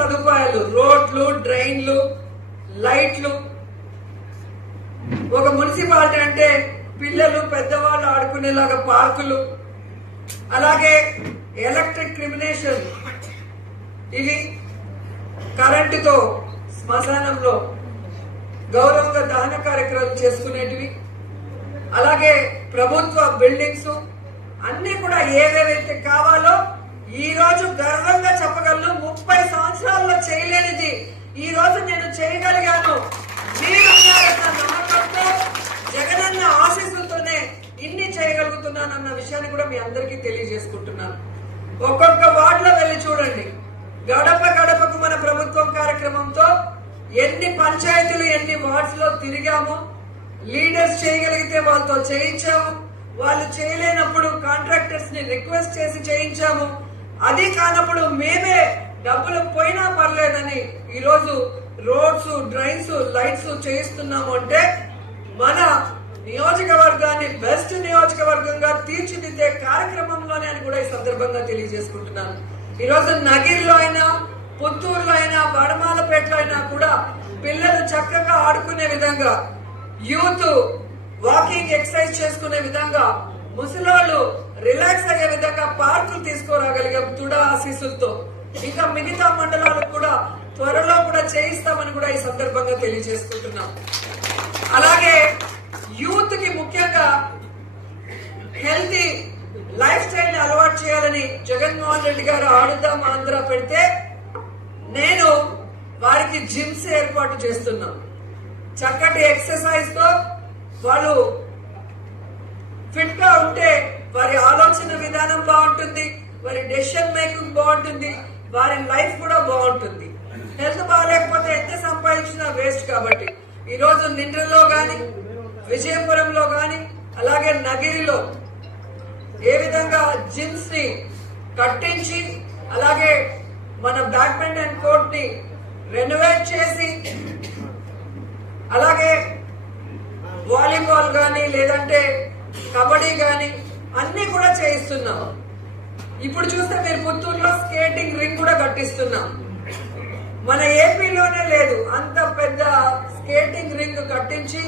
సదుపాయాలు, రోడ్లు, డ్రైన్లు, లైట్లు. ఒక మున్సిపాలిటీ అంటే పిల్లలు పెద్దవాళ్ళు ఆడుకునేలాగా పార్కులు, అలాగే ఎలక్ట్రిక్ క్రిమినేషన్, ఇవి కరెంటుతో శ్మశానంలో గౌరవంగా దహన కార్యక్రమాలు చేసుకునేటివి, అలాగే ప్రభుత్వ బిల్డింగ్స్ అన్ని కూడా ఏవేవైతే కావాలో ఈ రోజు గర్వంగా చెప్పగలను. 30 సంవత్సరాల్లో చేయలేనిది ఈ రోజు నేను చేయగలిగాను. మీరున్నారన్న నమ్మకంతో, జగనన్న ఆశీస్సులతోనే ఇన్ని చేయగలుగుతున్నానన్న విషయాన్ని కూడా మీ అందరికీ తెలియజేసుకుంటున్నాను. ఒక్కొక్క వార్డులో వెళ్లి చూడండి. గడప గడపకు మన ప్రభుత్వం కార్యక్రమంతో ఎన్ని పంచాయతీలు, ఎన్ని వార్డ్స్ లో తిరిగామో, లీడర్స్ చేయగలిగితే వాళ్ళతో చేయించాము, వాళ్ళు చేయలేనప్పుడు కాంట్రాక్టర్స్ ని రిక్వెస్ట్ చేసి చేయించాము. అది కానప్పుడు మేమే డబ్బులు పోయినా పర్లేదని ఈరోజు రోడ్స్, డ్రైన్స్, లైట్స్ చేయిస్తున్నాము. అంటే మన నియోజకవర్గాన్ని బెస్ట్ నియోజకవర్గంగా తీర్చిదిద్దే కార్యక్రమంలోనే అని కూడా ఈ సందర్భంగా తెలియజేసుకుంటున్నాను. ఈరోజు నగిరిలో అయినా, పుత్తూరులో అయినా, వడమాలపేటలో అయినా కూడా పిల్లలు చక్కగా ఆడుకునే విధంగా, యూత్ వాకింగ్ ఎక్సర్సైజ్ చేసుకునే విధంగా, ముసలోళ్ళు రిలాక్స్ అయ్యే విధంగా పార్కులు తీసుకురాగలిగాం తుడా ఆశీస్సులతో. ఇంకా మిగతా మండలాలకు కూడా త్వరలో కూడా చేయిస్తామని కూడా ఈ సందర్భంగా తెలియజేసుకుంటున్నాం. అలాగే యూత్ కి ముఖ్యంగా హెల్తీ లైఫ్ స్టైల్ ని అలవాటు చేయాలని జగన్మోహన్ రెడ్డి గారు ఆడుదాం ఆంధ్ర పెడితే నేను వారికి జిమ్స్ ఏర్పాటు చేస్తున్నాం. చక్కటి ఎక్సర్సైజ్ తో వాళ్ళు ఫిట్ గా ఉంటే వారి ఆలోచన విధానం బాగుంటుంది, వారి డెసిషన్ మేకింగ్ బాగుంటుంది, వారి లైఫ్ కూడా బాగుంటుంది. హెల్త్ బాగాలేకపోతే ఎంత సంపాదించినా వేస్ట్. కాబట్టి ఈ రోజు నిండ్రలో గాని, విజయపురంలో గాని, అలాగే నగిరిలో ఏ విధంగా జిమ్స్ ని కట్టించి, అలాగే మన బ్యాడ్మింటన్ కోర్ట్ ని రెనోవేట్ చేసి, అలాగే వాలీబాల్ గాని లేదంటే కబడ్డీ గాని అన్ని కూడా చేయిస్తున్నాం. ఇప్పుడు చూస్తే మీరు పుత్తూరులో స్కేటింగ్ రింగ్ కూడా కట్టిస్తున్నాం. మన ఏపీలోనే లేదు అంత పెద్ద స్కేటింగ్ రింగ్ కట్టించి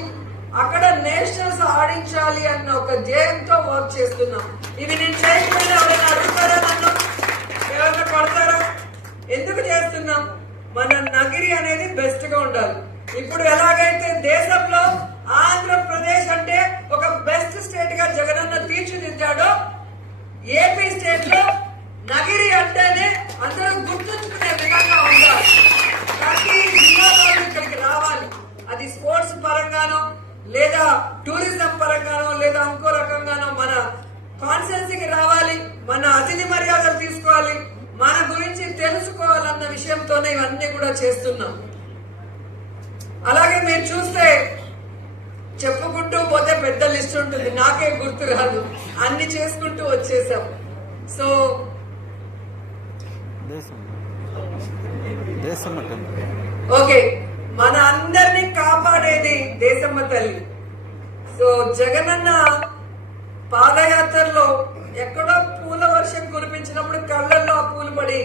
అక్కడ నేషనల్స్ ఆడించాలి అన్న ఒక ధ్యేయంతో వర్క్ చేస్తున్నాం. ఇవి నేను చేయకపోయినా ఎవరైనా అడుగుతారా, నన్ను ఎవరైనా పడతారా? ఎందుకు చేస్తున్నాం? మన నగిరి అనేది బెస్ట్ గా ఉండాలి. ఇప్పుడు ఎలాగైతే దేశంలో ఆంధ్రప్రదేశ్ అంటే ఒక బెస్ట్ స్టేట్ గా జగనన్న తీర్చిదిద్దాడో, ఏపీ స్టేట్ లో నగిరి అంటేనే అందరూ గుర్తుంచుకునే విధంగా ఉండాలి. ప్రతి జిల్లాలో ఇక్కడికి రావాలి. అది స్పోర్ట్స్ పరంగానో, లేదా టూరిజం పరంగానో, లేదా ఇంకో రకంగానో మన కాన్స్టిట్యున్సీకి రావాలి. మన అతిథి మర్యాదలు తీసుకోవాలి, మన గురించి తెలుసుకోవాలన్న విషయంతోనే ఇవన్నీ కూడా చేస్తున్నాం. అలాగే మీరు చూస్తే చెప్పుకుంటూ పోతే పెద్ద లిస్ట్ ఉంటుంది, నాకే గుర్తు రాదు, అన్ని చేసుకుంటూ వచ్చేసాం. సో ఓకే, మన అందరినీ కాపాడేది దేశమ్మ తల్లి. సో జగనన్న పాదయాత్రలో ఎక్కడో పూల వర్షం కురిపించినప్పుడు కళ్ళల్లో ఆ పూలు పడి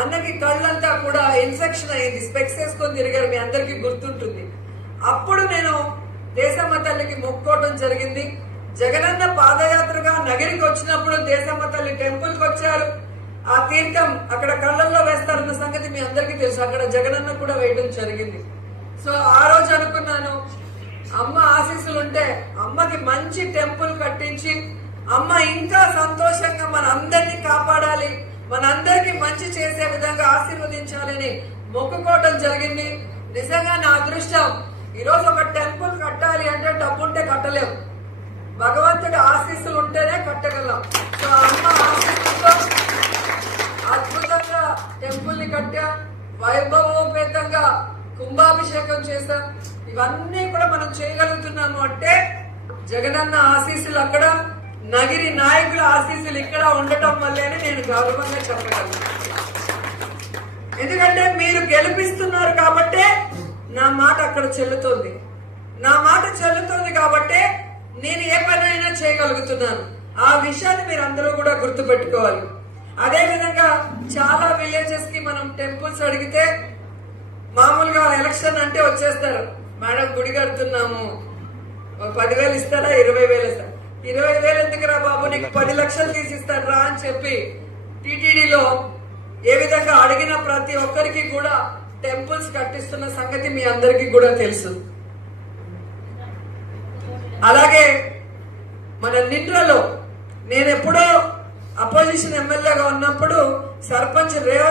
అన్నకి కళ్ళంతా కూడా ఇన్ఫెక్షన్ అయింది, స్పెక్స్ వేసుకొని తిరిగారు, మీ అందరికీ గుర్తుంటుంది. అప్పుడు నేను దేశమ్మ తల్లికి మొక్కోవడం జరిగింది. జగనన్న పాదయాత్రగా నగిరికి వచ్చినప్పుడు దేశమ్మ తల్లి టెంపుల్ కి వచ్చారు. ఆ తీర్థం అక్కడ కళ్ళల్లో వేస్తారన్న సంగతి మీ అందరికీ తెలుసు. అక్కడ జగనన్న కూడా వేయడం జరిగింది. సో ఆ రోజు అనుకున్నాను, అమ్మ ఆశీస్సులుంటే అమ్మకి మంచి టెంపుల్ కట్టించి అమ్మ ఇంకా సంతోషంగా మన అందరినీ కాపాడాలి, మనందరికి మంచి చేసే విధంగా ఆశీర్వదించాలని మొక్కుకోవడం జరిగింది. నిజంగా నా అదృష్టం. ఈరోజు ఒక టెంపుల్ కట్టాలి అంటే డబ్బుంటే కట్టలేం, భగవంతుడి ఆశీస్సులు ఉంటేనే కట్టగలం. సో అమ్మ ఆశీస్సులతో అద్భుతంగా టెంపుల్ ని కట్టా, వైభవోపేతంగా కుంభాభిషేకం చేశాం. ఇవన్నీ కూడా మనం చేయగలుగుతున్నాము అంటే జగనన్న ఆశీస్సులు అక్కడ, నగిరి నాయకుల ఆశీస్సులు ఇక్కడ ఉండటం వల్లేనే నేను గౌరవంగా చెప్పగలను. ఎందుకంటే మీరు గెలిపిస్తున్నారు కాబట్టే నా మాట అక్కడ చెల్లుతోంది. నా మాట చెల్లుతోంది కాబట్టే నేను ఏ పనైనా చేయగలుగుతున్నాను. ఆ విషయాన్ని మీరు అందరూ కూడా గుర్తుపెట్టుకోవాలి. అదే విధంగా చాలా విలేజెస్ కి మనం టెంపుల్స్ అడిగితే మామూలుగా ఎలక్షన్ అంటే వచ్చేస్తారు, మేడం గుడి కడుతున్నాము 10,000 ఇస్తారా 20,000 ఇస్తారా, 20,000 ఎందుకురా బాబు నీకు 10 లక్షలు తీసిస్తాను రా అని చెప్పి టీటీడీలో ఏ విధంగా అడిగిన ప్రతి ఒక్కరికి కూడా టెంపుల్స్ కట్టిస్తున్న సంగతి మీ అందరికీ కూడా తెలుసు. అలాగే మన నిండ్రలో నేను ఎప్పుడో అపోజిషన్ ఎమ్మెల్యేగా ఉన్నప్పుడు సర్పంచ్ రేవంత్